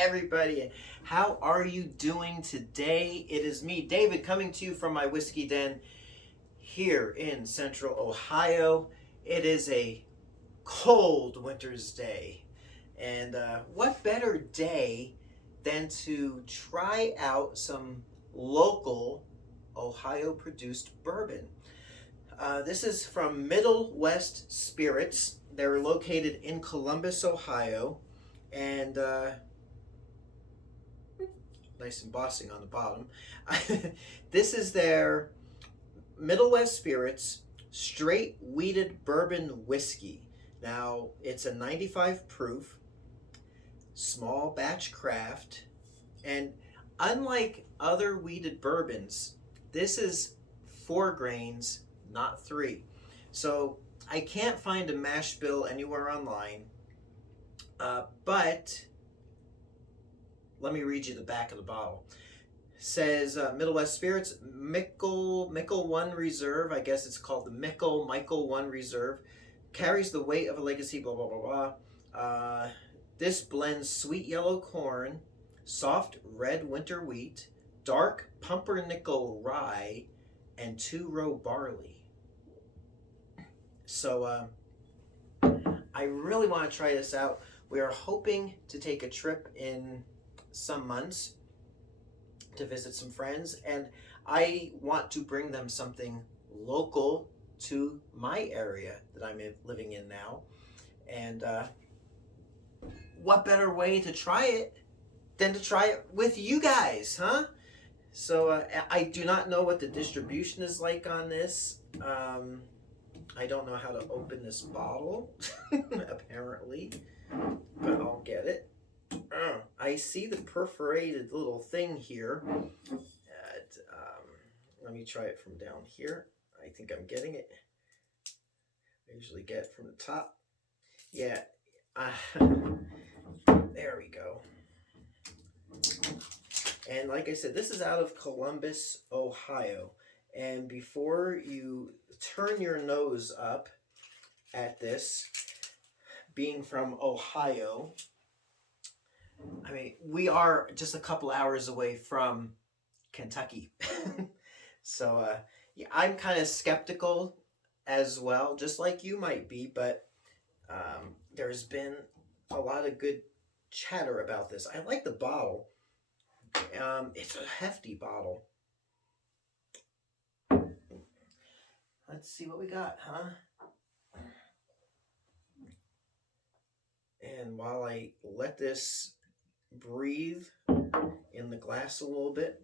everybody. How are you doing today? It is me, David, coming to you from my whiskey den here in central Ohio. It is a cold winter's day. And what better day than to try out some local Ohio produced bourbon? This is from Middle West Spirits. They're located in Columbus, Ohio. And nice embossing on the bottom. This is their Middle West Spirits straight wheated bourbon whiskey. Now, it's a 95 proof, small batch craft, and unlike other wheated bourbons, this is 4 grains, not 3. So I can't find a mash bill anywhere online, but let me read you the back of the bottle. It says Middle West Spirits, Mickle 1 Reserve. I guess it's called the Michael 1 Reserve. Carries the weight of a legacy, blah, blah, blah, blah. This blends sweet yellow corn, soft red winter wheat, dark pumpernickel rye, and 2-row barley. So I really want to try this out. We are hoping to take a trip in some months to visit some friends, and I want to bring them something local to my area that I'm living in now. And what better way to try it than to try it with you guys, huh? So I do not know what the distribution is like on this. I don't know how to open this bottle, apparently, but I'll get it. I see the perforated little thing here. Let me try it from down here. I think I'm getting it. I usually get it from the top. Yeah. There we go. And like I said, this is out of Columbus, Ohio. And before you turn your nose up at this, being from Ohio, I mean, we are just a couple hours away from Kentucky. So, yeah, I'm kind of skeptical as well, just like you might be, but there's been a lot of good chatter about this. I like the bottle. It's a hefty bottle. Let's see what we got, huh? And while I let this breathe in the glass a little bit,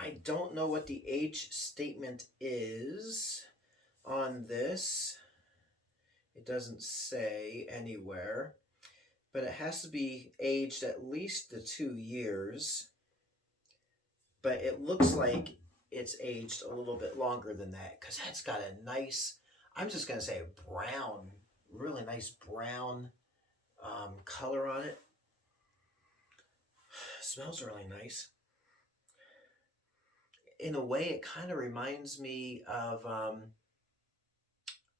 I don't know what the age statement is on this. It doesn't say anywhere, but it has to be aged at least the 2 years. But it looks like it's aged a little bit longer than that, because that's got a nice, I'm just going to say brown, really nice brown color on it. Smells really nice. In a way, it kind of reminds me of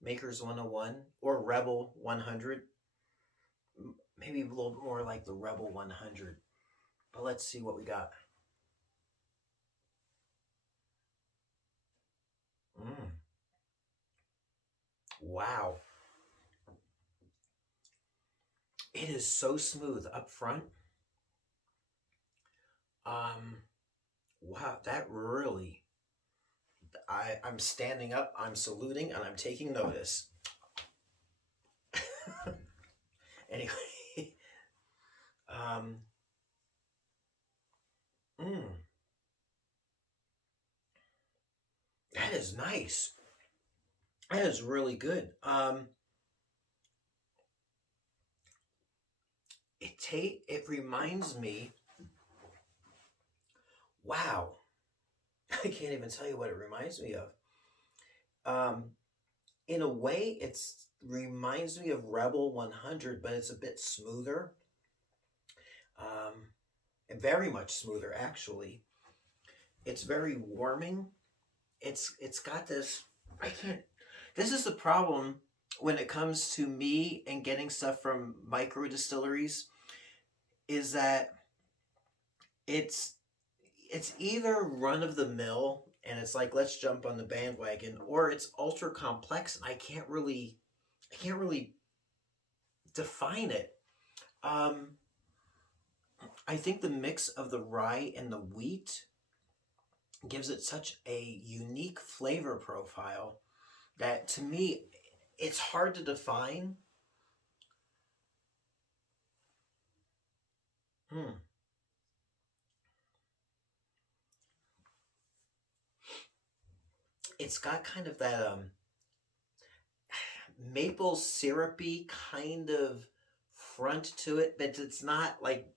Maker's 101 or Rebel 100. Maybe a little bit more like the Rebel 100. But let's see what we got. Wow. It is so smooth up front. Wow, that really, I'm standing up, I'm saluting, and I'm taking notice. Anyway, that is nice. That is really good. It reminds me. Wow, I can't even tell you what it reminds me of. In a way, it reminds me of Rebel 100, but it's a bit smoother. Very much smoother, actually. It's very warming. It's got this. I can't. This is the problem when it comes to me and getting stuff from micro distilleries. is that it's it's either run of the mill and it's like let's jump on the bandwagon, or it's ultra complex and I can't really define it. Um, I think the mix of the rye and the wheat gives it such a unique flavor profile that to me it's hard to define. Hmm. It's got kind of that maple syrupy kind of front to it, but it's not like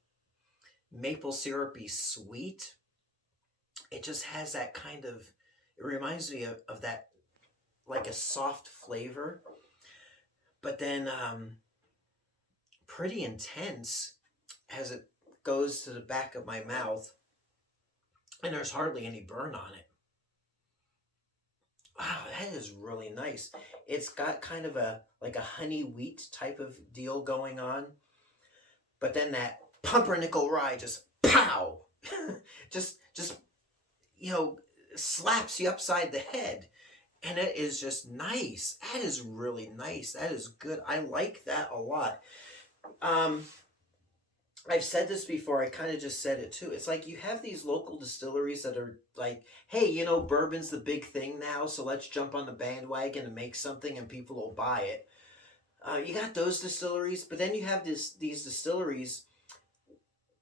maple syrupy sweet. It just has that kind of, it reminds me of that, like a soft flavor, but then pretty intense as it goes to the back of my mouth, and there's hardly any burn on it. Wow, that is really nice. It's got kind of a like a honey wheat type of deal going on, but then that pumpernickel rye just pow, just you know slaps you upside the head, and it is just nice. That is really nice. That is good. I like that a lot. Um, I've said this before. I kind of just said it too. It's like you have these local distilleries that are like, hey, bourbon's the big thing now, so let's jump on the bandwagon and make something, and people will buy it. You got those distilleries, but then you have these distilleries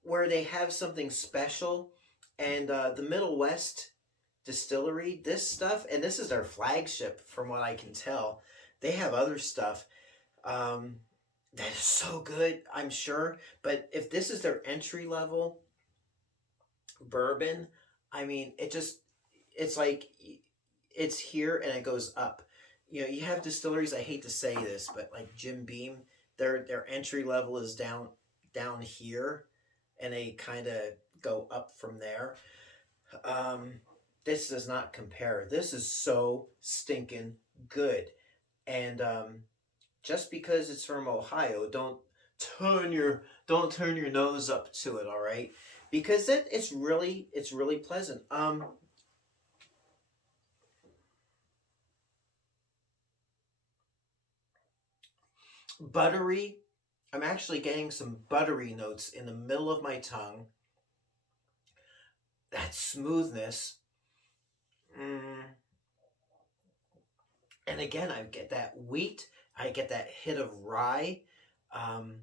where they have something special, and the Middle West distillery, this stuff, and this is their flagship from what I can tell. They have other stuff. Um, that is so good, I'm sure. But if this is their entry level bourbon, I mean, it's like it's here and it goes up. You have distilleries. I hate to say this, but like Jim Beam, their entry level is down here, and they kind of go up from there. Um, this does not compare. This is so stinking good, and just because it's from Ohio, don't turn your nose up to it. All right, because it's really pleasant. Buttery. I'm actually getting some buttery notes in the middle of my tongue. That smoothness. Mm. And again, I get that wheat. I get that hit of rye, um,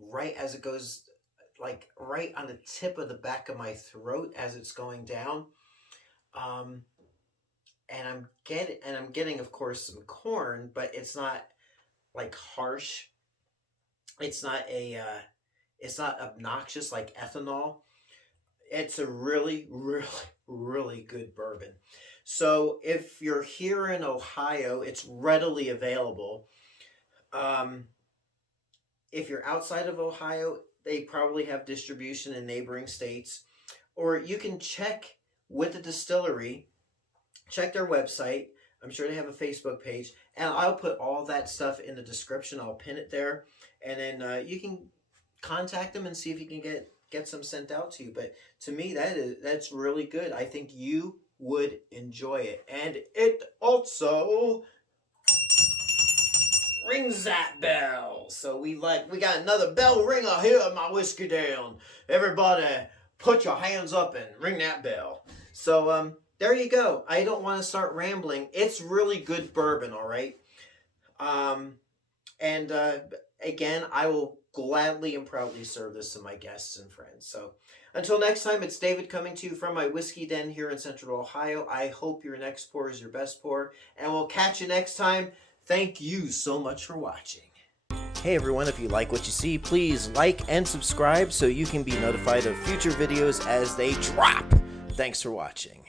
right as it goes, like right on the tip of the back of my throat as it's going down. Um, and I'm getting, of course, some corn, but it's not like harsh. It's not it's not obnoxious like ethanol. It's a really, really, really good bourbon. So if you're here in Ohio, it's readily available. Um, if you're outside of Ohio, they probably have distribution in neighboring states, or you can check with the distillery, check their website. I'm sure they have a Facebook page, and I'll put all that stuff in the description. I'll pin it there, and then you can contact them and see if you can get some sent out to you. But to me, that's really good. I think you would enjoy it, and it also rings that bell. So we got another bell ringer here at my whiskey down. Everybody, put your hands up and ring that bell. So there you go. I don't want to start rambling. It's really good bourbon, all right. Um, and again, I will gladly and proudly serve this to my guests and friends. So until next time, it's David coming to you from my whiskey den here in Central Ohio. I hope your next pour is your best pour, and we'll catch you next time. Thank you so much for watching. Hey everyone, if you like what you see, please like and subscribe so you can be notified of future videos as they drop. Thanks for watching.